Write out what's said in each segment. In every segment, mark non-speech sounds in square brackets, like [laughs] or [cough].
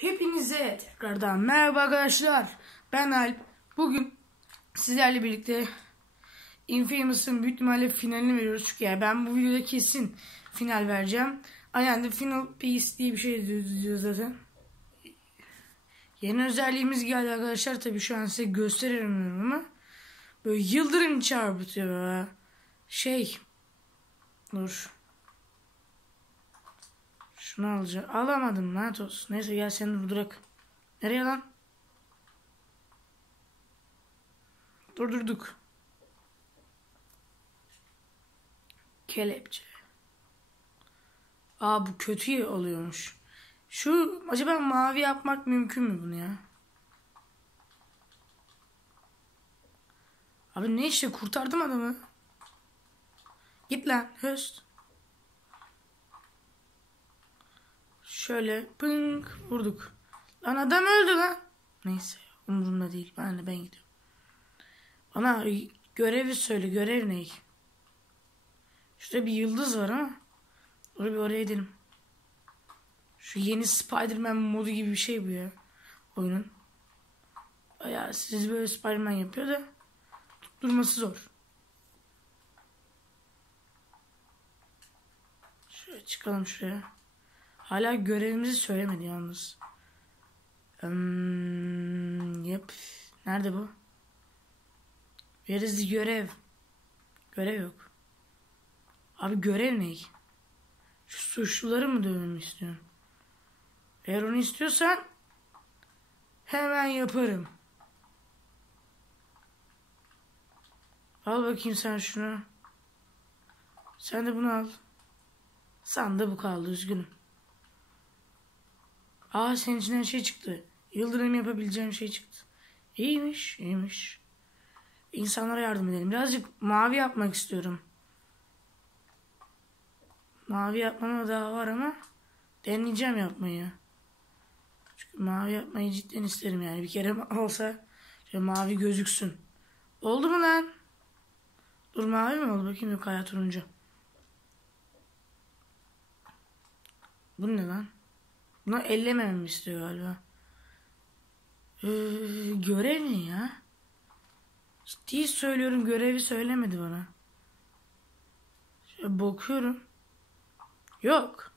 Hepinize tekrardan merhaba arkadaşlar. Ben Alp. Bugün sizlerle birlikte Infamous'ın büyük ihtimalle finalini veriyoruz. Çünkü yani ben bu videoda kesin final vereceğim. Aynen de Final Piece diye bir şey diyor zaten. Yeni özelliğimiz geldi arkadaşlar. Tabii şu an size gösteremiyorum ama böyle yıldırım çarpıtıyor. Şey dur. Şunu alacağım. Alamadım lan olsun. Neyse gel seni durdurak. Nereye lan? Durdurduk. Kelepçe. Aa bu kötü oluyormuş. Şu acaba mavi yapmak mümkün mü bunu ya? Abi ne işte kurtardım adamı. Git lan höst. Şöyle pınk vurduk. Lan adam öldü lan. Neyse umurumda değil. Ben de ben gidiyorum. Bana görevi söyle. Görev ne? Şurada bir yıldız var ama. Dur bir oraya gidelim. Şu yeni Spider-Man modu gibi bir şey bu ya. Oyunun. Bayağı siz böyle Spider-Man yapıyor da tutturması zor. Şöyle çıkalım şuraya. Hala görevimizi söylemedi yalnız. Hmm, yep. Nerede bu? Where görev? Görev yok. Abi görev ne? Şu suçluları mı dövmemi istiyorsun? Eğer onu istiyorsan hemen yaparım. Al bakayım sen şunu. Sen de bunu al. Sanda bu kaldı üzgünüm. Aa senin içinden şey çıktı. Yıldırım yapabileceğim şey çıktı. İyiymiş, iyiymiş. İnsanlara yardım edelim. Birazcık mavi yapmak istiyorum. Mavi yapmama daha var ama deneyeceğim yapmayı. Çünkü mavi yapmayı cidden isterim yani. Bir kere [laughs] olsa mavi gözüksün. Oldu mu lan? Dur mavi mi oldu? Bakayım yok hayat turuncu. Bu ne lan? Bunu ellemememi istiyor galiba. Ee, görev ne ya? Ciddi söylüyorum görevi söylemedi bana. Şöyle bakıyorum. Yok.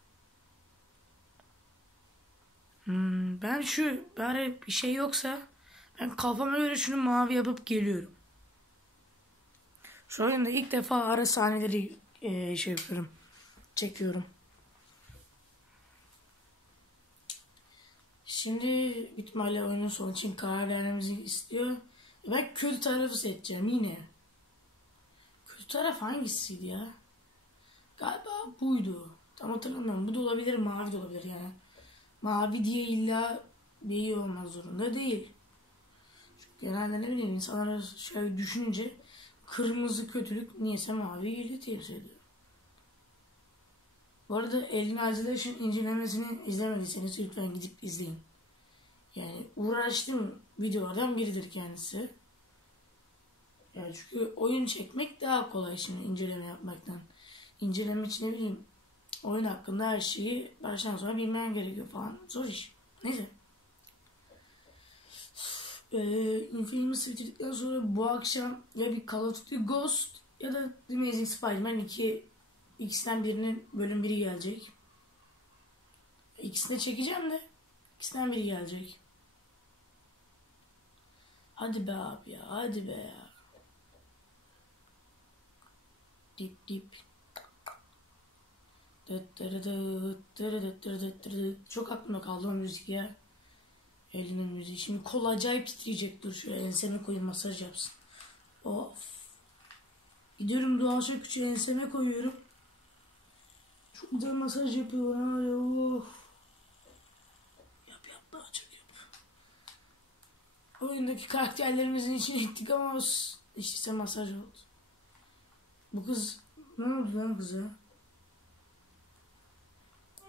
Hmm, ben şu bari bir şey yoksa ben kafama göre şunu mavi yapıp geliyorum. Şu oyunda ilk defa ara sahneleri e, şey yapıyorum. Çekiyorum. Şimdi ihtimalle oyunun sonu için karar vermemizi istiyor. Ben kötü tarafı seçeceğim yine. Kötü taraf hangisiydi ya? Galiba buydu. Tam hatırlamıyorum. Bu da olabilir, mavi de olabilir yani. Mavi diye illa bir iyi olmak zorunda değil. Çünkü genelde ne bileyim insanlar şöyle düşününce kırmızı kötülük niyeyse mavi iyiliği temsil ediyor. Bu arada Alien Isolation incelemesini izlemediyseniz lütfen gidip izleyin. Yani uğraştığım videolardan biridir kendisi. Yani çünkü oyun çekmek daha kolay şimdi inceleme yapmaktan. İnceleme için ne bileyim oyun hakkında her şeyi baştan sona bilmen gerekiyor falan. Zor iş. Neyse. Ee, Infamous bitirdikten sonra bu akşam ya bir Call of Duty Ghost ya da The Amazing Spider-Man 2 ikisinden birinin bölüm biri gelecek. İkisini çekeceğim de ikisinden biri gelecek. Hadi be abi ya hadi be ya. Dip dip. Çok aklımda kaldı o müzik ya. Elinin müziği. Şimdi kol acayip titreyecek. Dur şöyle enseme koyayım masaj yapsın. Of. Gidiyorum doğal küçüğü enseme koyuyorum. Çok güzel masaj yapıyor bana ya. Of. Yap yap daha çok yap. Oyundaki karakterlerimizin içine gittik ama işte masaj oldu. Bu kız ne oldu lan kıza?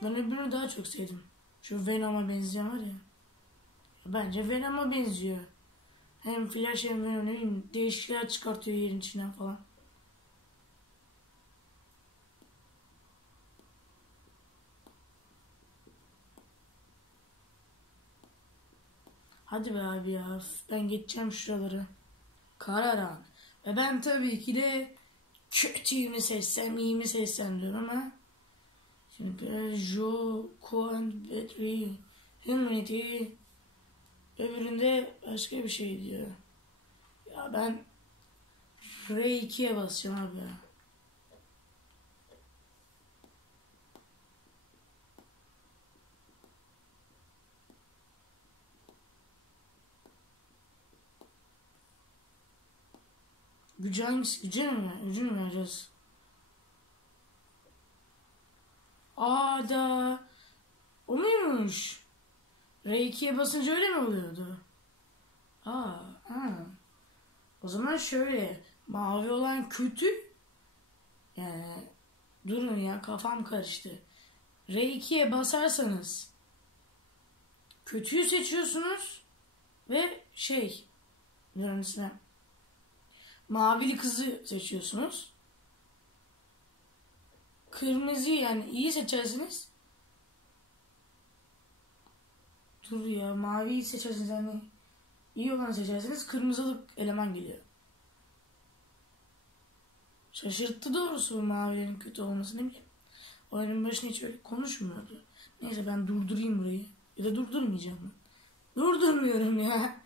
Ben öbürünü daha çok sevdim. Şu Venom'a benzeyen var ya. Bence Venom'a benziyor. Hem Flash hem Venom ne bileyim değişiklikler çıkartıyor yerin içinden falan. Hadi be abi ya. Ben geçeceğim şuraları. Kararan. Ve ben tabii ki de kötüyü mü seçsem iyi mi seçsem diyorum ama şimdi Peugeot, Coen, Battery, Humanity öbüründe başka bir şey diyor. Ya ben R2'ye basacağım abi ya. Gücü hangisi? Gücü mü? Gücü mü vereceğiz? Aa da o muymuş? R2'ye basınca öyle mi oluyordu? Aa, ha. O zaman şöyle mavi olan kötü yani durun ya kafam karıştı. R2'ye basarsanız kötüyü seçiyorsunuz ve şey mühendisine mavili kızı seçiyorsunuz. Kırmızı yani iyi seçersiniz. Dur ya maviyi seçersiniz yani iyi olanı seçerseniz kırmızılık eleman geliyor. Şaşırttı doğrusu mavilerin kötü olması ne bileyim. Oyunun başında hiç öyle konuşmuyordu. Neyse ben durdurayım burayı. Ya da durdurmayacağım. Durdurmuyorum ya.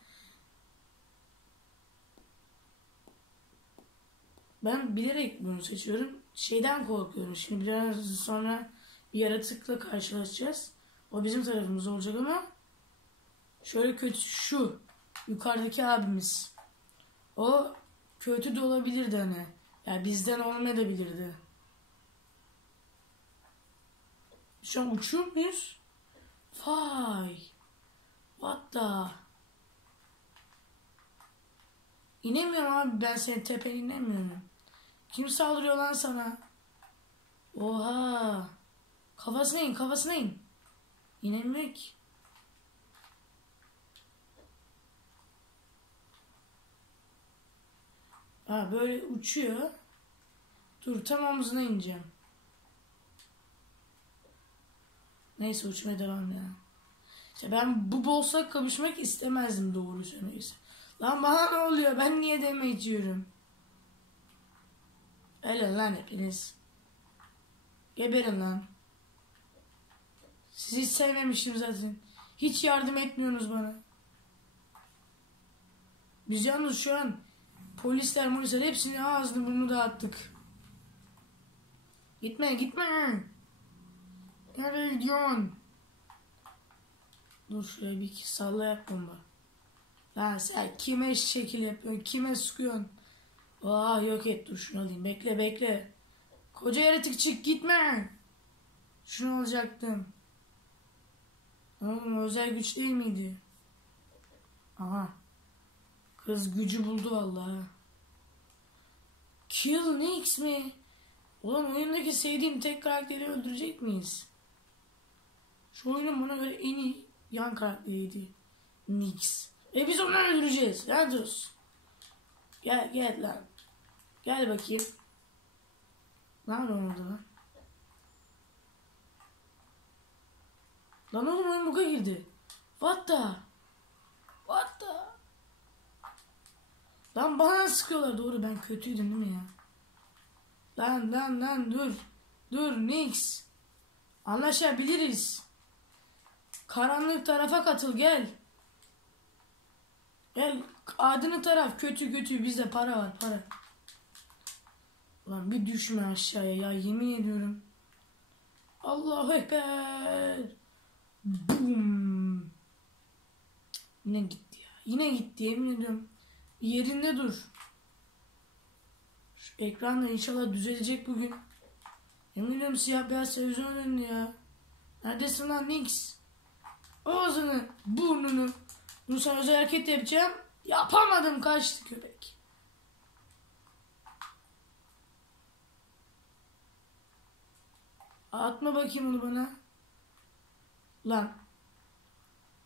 Ben bilerek bunu seçiyorum. Şeyden korkuyorum. Şimdi biraz sonra bir yaratıkla karşılaşacağız. O bizim tarafımız olacak ama şöyle kötü şu yukarıdaki abimiz. O kötü de olabilirdi hani. Yani bizden olmayabilirdi. Şu an uçuyor muyuz? Vay. What the? İnemiyorum abi ben senin tepene inemiyorum. Kim saldırıyor lan sana? Oha. Kafasına in kafasına in. İnemiyor ki. Ha böyle uçuyor. Dur tam omzuna ineceğim. Neyse uçmaya devam ya. İşte ben bu boss'la kapışmak istemezdim doğru söylüyorsa. Lan bana ne oluyor? Ben niye deme? Öyle lan hepiniz. Geberin lan. Sizi hiç sevmemişim zaten. Hiç yardım etmiyorsunuz bana. Biz yalnız şu an polisler polisler hepsini ağzını burnunu dağıttık. Gitme gitme. Nereye gidiyorsun? Dur şöyle bir iki sallayak bomba. Lan sen kime şekil yapıyorsun? Kime sıkıyorsun? Aa yok et dur şunu alayım. Bekle bekle. Koca yaratık çık gitme. Şunu alacaktım. Oğlum özel güç değil miydi? Aha. Kız gücü buldu vallahi. Kill Nix mi? Ulan oyundaki sevdiğim tek karakteri öldürecek miyiz? Şu oyunun bana göre en iyi yan karakteriydi. Nix. E biz onu öldüreceğiz. Ya dur. Gel gel lan. Gel bakayım. Ne yapıyorsun orada lan? Lan oğlum oyun buga girdi. What the? What the? Lan bana sıkıyorlar doğru ben kötüydüm değil mi ya? Lan lan lan dur. Dur Nix. Anlaşabiliriz. Karanlık tarafa katıl gel. Gel adını taraf kötü kötü bizde para var para. Ulan bir düşme aşağıya ya yemin ediyorum. Allahu Ekber. Bum. Yine gitti ya. Yine gitti yemin ediyorum. Yerinde dur. Şu ekran da inşallah düzelecek bugün. Yemin ediyorum siyah beyaz televizyon önünde ya. Neredesin lan Nix? Ağzını, burnunu. Bunu sana özel hareket yapacağım. Yapamadım kaçtı köpek. Atma bakayım onu bana. Lan.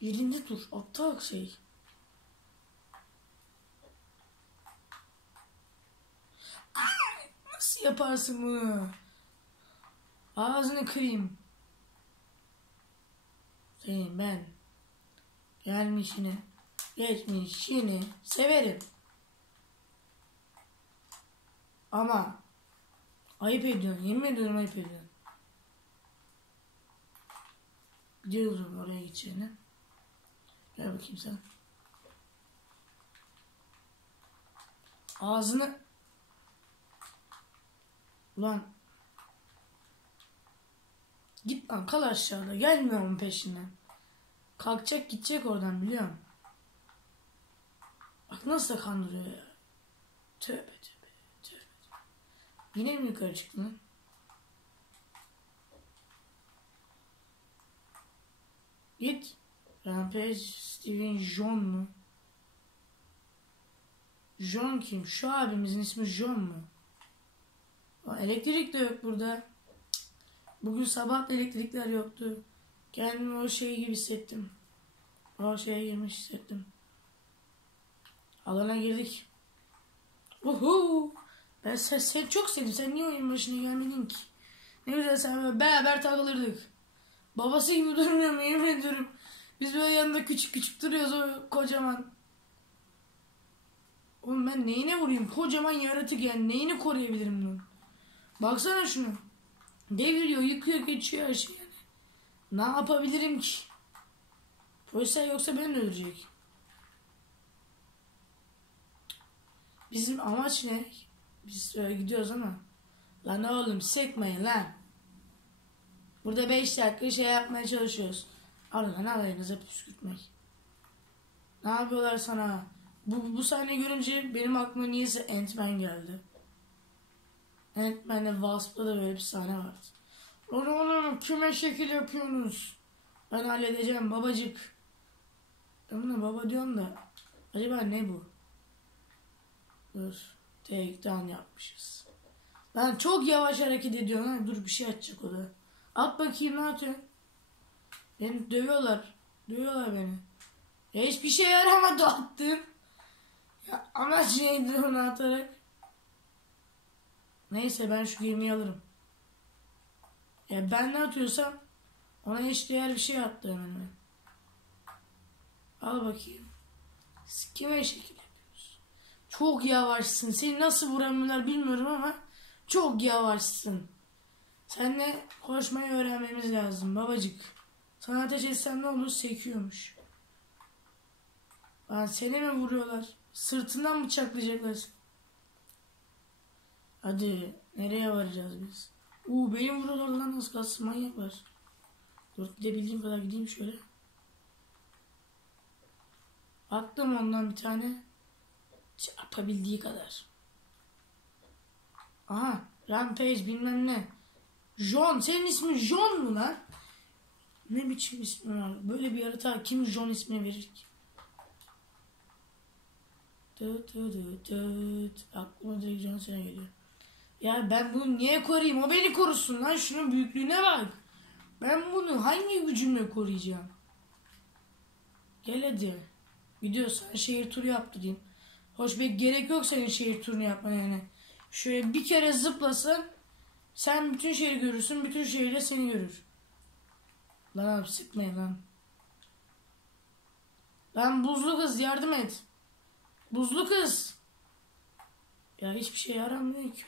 Yerinde dur. Aptal şey. Nasıl yaparsın bunu? Ağzını kırayım. Senin ben. Gelmiş yine. Geçmişini severim. Ama ayıp ediyorsun. Yemin ediyorum ayıp ediyorsun. Gidiyorum oraya gideceğine. Gel bakayım sen. Ağzını Ulan Git lan kal aşağıda. Gelmiyor onun peşinden. Kalkacak gidecek oradan biliyorum. Bak nasıl da kandırıyor ya. Tövbe tövbe. tövbe. Yine mi yukarı çıktın? Git. Rampage Steven John mu? John kim? Şu abimizin ismi John mu? Aa, Elektrik de yok burada. Bugün sabah da elektrikler yoktu. Kendimi o şey gibi hissettim. O şeye girmiş hissettim. Alana girdik. Uhu. Ben sen, seni çok sevdim. Sen niye oyun başına gelmedin ki? Ne güzel sen beraber takılırdık. Babası gibi durmuyor mu yemin ediyorum. Biz böyle yanında küçük küçük duruyoruz o kocaman. Oğlum ben neyine vurayım? Kocaman yaratık yani. Neyini koruyabilirim bunu? Baksana şunu. Deviriyor, yıkıyor, geçiyor her şey yani. Ne yapabilirim ki? Polisler yoksa beni öldürecek. Bizim amaç ne? Biz öyle gidiyoruz ama. Lan oğlum sekmeyin lan. Burada 5 dakika şey yapmaya çalışıyoruz. Alın alayınıza püskürtmek. Ne yapıyorlar sana? Bu, bu sahne görünce benim aklıma niyeyse Ant-Man geldi. Ant-Man'de Wasp'ta da böyle bir sahne vardı. Lan oğlum kime şekil yapıyorsunuz? Ben halledeceğim babacık. Ben buna baba diyorum da. Acaba ne bu? Dur. Take down yapmışız. Ben çok yavaş hareket ediyorum. Dur bir şey atacak o da. At bakayım ne atıyorsun? Beni dövüyorlar. Dövüyorlar beni. Ya hiçbir şey yaramadı attım. Ya amaç neydi onu atarak? Neyse ben şu gemiyi alırım. Ya ben ne atıyorsam ona eşdeğer bir şey attı hemen. Al bakayım. Kime şekil? Çok yavaşsın. Seni nasıl vuramıyorlar bilmiyorum ama çok yavaşsın. Seninle koşmayı öğrenmemiz lazım babacık. Sana ateş etsem ne olur sekiyormuş. Lan seni mi vuruyorlar? Sırtından bıçaklayacaklar. Hadi nereye varacağız biz? Uuu benim vuruyorlar lan az kalsın manyaklar. Dur gidebildiğim kadar gideyim şöyle. Attım ondan bir tane. Çarpabildiği kadar. Aha Rampage bilmem ne. John senin ismin John mu lan? Ne biçim ismi var? Böyle bir yaratığa kim John ismini verir ki? Tıt tıt tıt tıt. Aklıma direkt John Cena geliyor. Ya ben bunu niye koruyayım? O beni korusun lan. Şunun büyüklüğüne bak. Ben bunu hangi gücümle koruyacağım? Gel hadi. Gidiyorsan şehir turu yaptırayım. Hoş bir gerek yok senin şehir turunu yapmana yani. Şöyle bir kere zıplasın. Sen bütün şehri görürsün. Bütün şehir de seni görür. Lan abi sıkmayın lan. Lan buzlu kız yardım et. Buzlu kız. Ya hiçbir şey yaramıyor ki.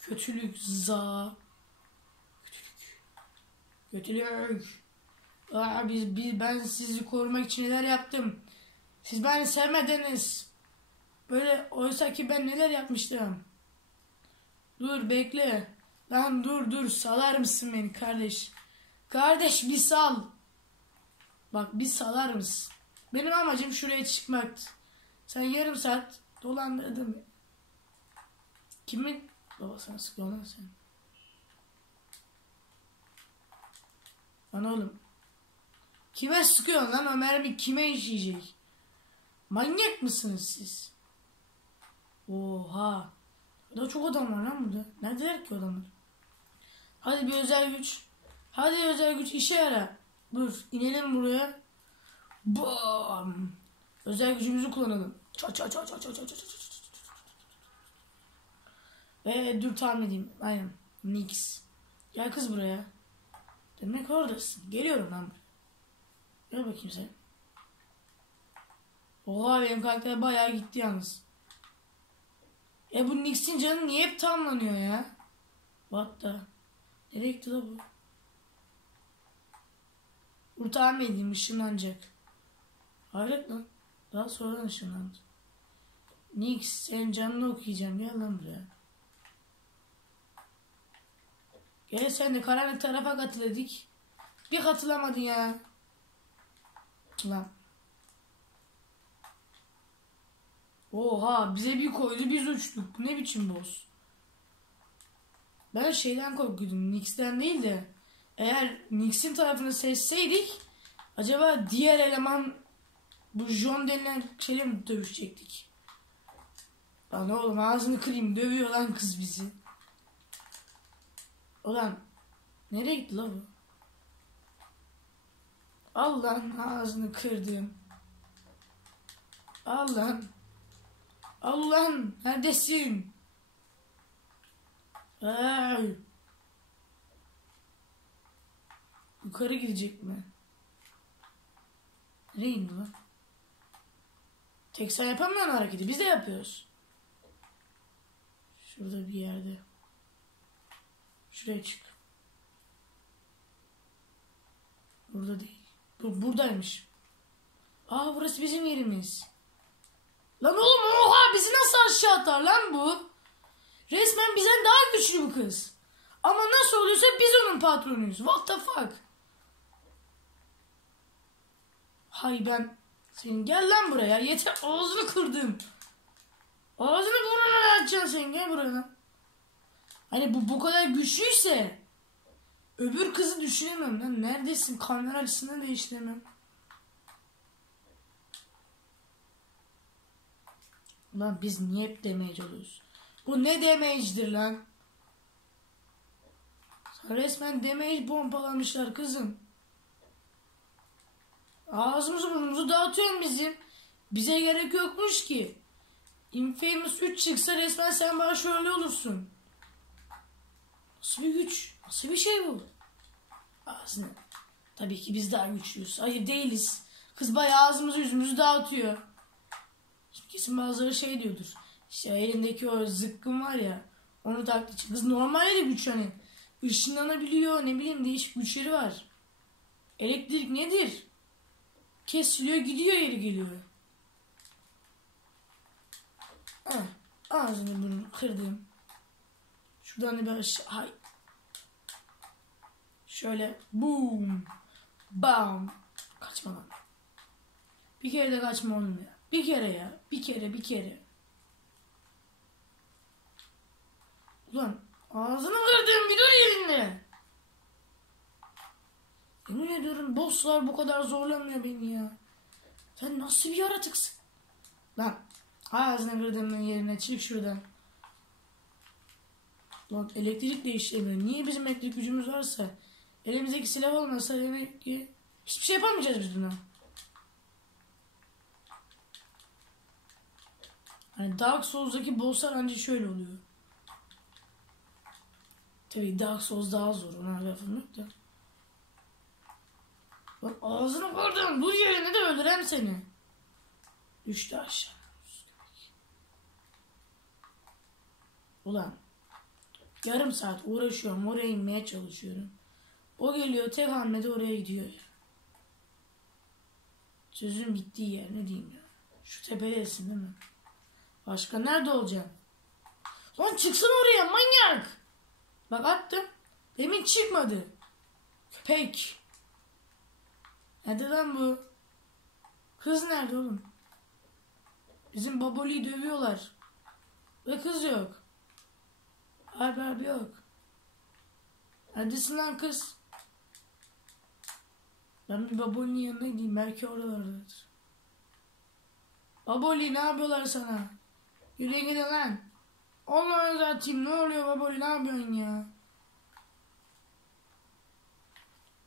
Kötülük za. Kötülük. Kötülük. Aa, biz, biz, ben sizi korumak için neler yaptım. Siz beni sevmediniz. Böyle oysa ki ben neler yapmıştım. Dur bekle. Lan dur dur salar mısın beni kardeş? Kardeş bir sal. Bak bir salar mısın? Benim amacım şuraya çıkmaktı. Sen yarım saat dolandırdın beni. Kimin Baba sen sıkıyor lan sen. Lan oğlum. Kime sıkıyorsun lan o mermi kime işleyecek? Manyak mısınız siz? Oha. Burada çok adam var lan burada. Neredeler ki adamlar? Hadi bir özel güç. Hadi özel güç işe yara. Dur inelim buraya. Bam. Özel gücümüzü kullanalım. Ça ça ça ça ça ça ça ça. Ve dur tahmin edeyim. Aynen. Nix. Gel kız buraya. Demek oradasın. Geliyorum ben buraya. Gel bakayım sen. Oha benim karakter bayağı gitti yalnız. E bu Nix'in canı niye hep tamlanıyor ya? What the? Nereye gitti la bu? Tahmin edeyim ışınlanacak. Hayret lan. Daha sonradan ışınlandı. Nix senin canını okuyacağım. Gel lan buraya. Gel sen de karanlık tarafa katıl. Bir katılamadın ya. Lan. Oha bize bir koydu biz uçtuk. Ne biçim boss? Ben şeyden korkuyordum. Nix'ten değil de eğer Nix'in tarafını seçseydik acaba diğer eleman bu John denilen şeyle mi dövüşecektik? Lan oğlum ağzını kırayım dövüyor lan kız bizi. Ulan nereye gitti la bu? Al lan ağzını kırdım. Al lan. Al lan neredesin? Ay. Yukarı gidecek mi? Nereye indi lan? Tek sen yapamıyorsun hareketi. Biz de yapıyoruz. Şurada bir yerde. Şuraya çık. Burada değil. Bu buradaymış. Aa burası bizim yerimiz. Lan oğlum oha bizi nasıl aşağı atar lan bu? Resmen bizden daha güçlü bu kız. Ama nasıl oluyorsa biz onun patronuyuz. What the fuck? Hay ben senin gel lan buraya. Yeter ağzını kırdım. Ağzını burnunu açacaksın sen gel buraya. Hani bu bu kadar güçlüyse öbür kızı düşünemem lan. Neredesin? Kamera açısını değiştiremem. Ulan biz niye hep damage oluyoruz? Bu ne damage'dir lan? Resmen damage pompalamışlar kızım. Ağzımızı burnumuzu dağıtıyorsun bizim. Bize gerek yokmuş ki. Infamous 3 çıksa resmen sen başrolü olursun. Nasıl bir güç? Nasıl bir şey bu? Ağzını. Tabii ki biz daha güçlüyüz. Hayır değiliz. Kız bayağı ağzımızı yüzümüzü dağıtıyor. Kesin bazıları şey diyordur. İşte elindeki o zıkkım var ya. Onu taklit için. Kız normalde de güç hani. Işınlanabiliyor ne bileyim değişik güçleri var. Elektrik nedir? Kesiliyor gidiyor yeri geliyor. Ah, ağzını bunu kırdım. Şuradan da bir aşağı. Hay. Şöyle boom. Bam. Kaçma lan. Bir kere de kaçma ya. Bir kere ya. Bir kere bir kere. Ulan ağzını kırdım bir dur yerinde. Yemin ediyorum bosslar bu kadar zorlamıyor beni ya. Sen nasıl bir yaratıksın? Lan ağzını kırdığımın yerine çık şuradan. Lan elektrik de işlemiyor. Niye bizim elektrik gücümüz varsa elimizdeki silah olmasa demek hiçbir şey yapamayacağız biz buna. Hani Dark Souls'daki bosslar ancak şöyle oluyor. Tabii Dark Souls daha zor. Ona lafım yok da. Bak ağzını kırdım. Dur yerine de öldürem seni. Düştü aşağı. Ulan. Yarım saat uğraşıyorum. Oraya inmeye çalışıyorum. O geliyor tek hamlede oraya gidiyor. Sözüm bittiği yer ne diyeyim ya. Şu tepedesin değil mi? Başka nerede olacaksın? Lan çıksın oraya manyak. Bak attım. Demin çıkmadı. Köpek. Nerede lan bu? Kız nerede oğlum? Bizim baboliyi dövüyorlar. Ve kız yok. Harbi harbi yok. Neredesin lan kız? Ben bir babolinin yanına gideyim. Belki oralardadır. Baboli ne yapıyorlar sana? Yürü gidin lan. Onları zatayım. Ne oluyor baboli ne yapıyorsun ya?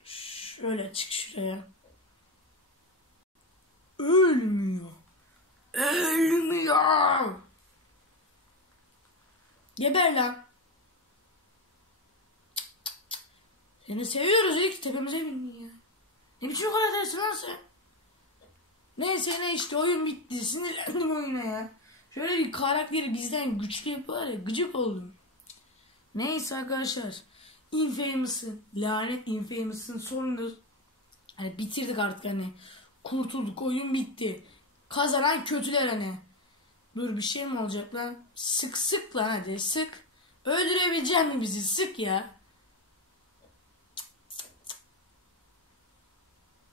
Şöyle çık şuraya. Ölmüyor. Ölmüyor. Geber lan. Seni seviyoruz ilk tepemize bindin ya. Ne biçim karaktersin lan sen? Neyse ne işte oyun bitti. Sinirlendim oyuna ya. Şöyle bir karakteri bizden güçlü yapıyorlar ya gıcık oldum. Neyse arkadaşlar. Infamous'ın lanet Infamous'ın sonunda hani bitirdik artık hani. Kurtulduk oyun bitti. Kazanan kötüler hani. Dur bir şey mi olacak lan? Sık sık lan hadi sık. Öldürebilecek mi bizi? Sık ya.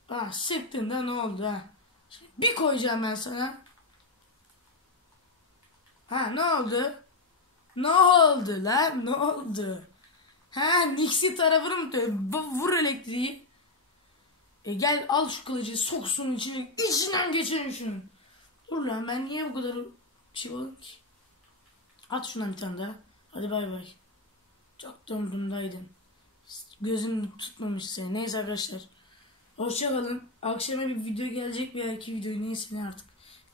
Ah sıktın da ne oldu ha? Şimdi bir koyacağım ben sana. Ha ne oldu? Ne oldu lan? Ne oldu? Ha Nixie tarafını mı Vur elektriği. E gel al şu kılıcı sok şunun içine. İçinden geçirin şunu. Dur lan ben niye bu kadar şey oldum ki? At şuna bir tane daha. Hadi bay bay. Çok da umurumdaydın. Gözüm tutmamış seni. Neyse arkadaşlar. Hoşçakalın. Akşama bir video gelecek veya iki video neyse ne artık.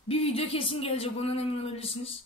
Bir video kesin gelecek ondan emin olabilirsiniz.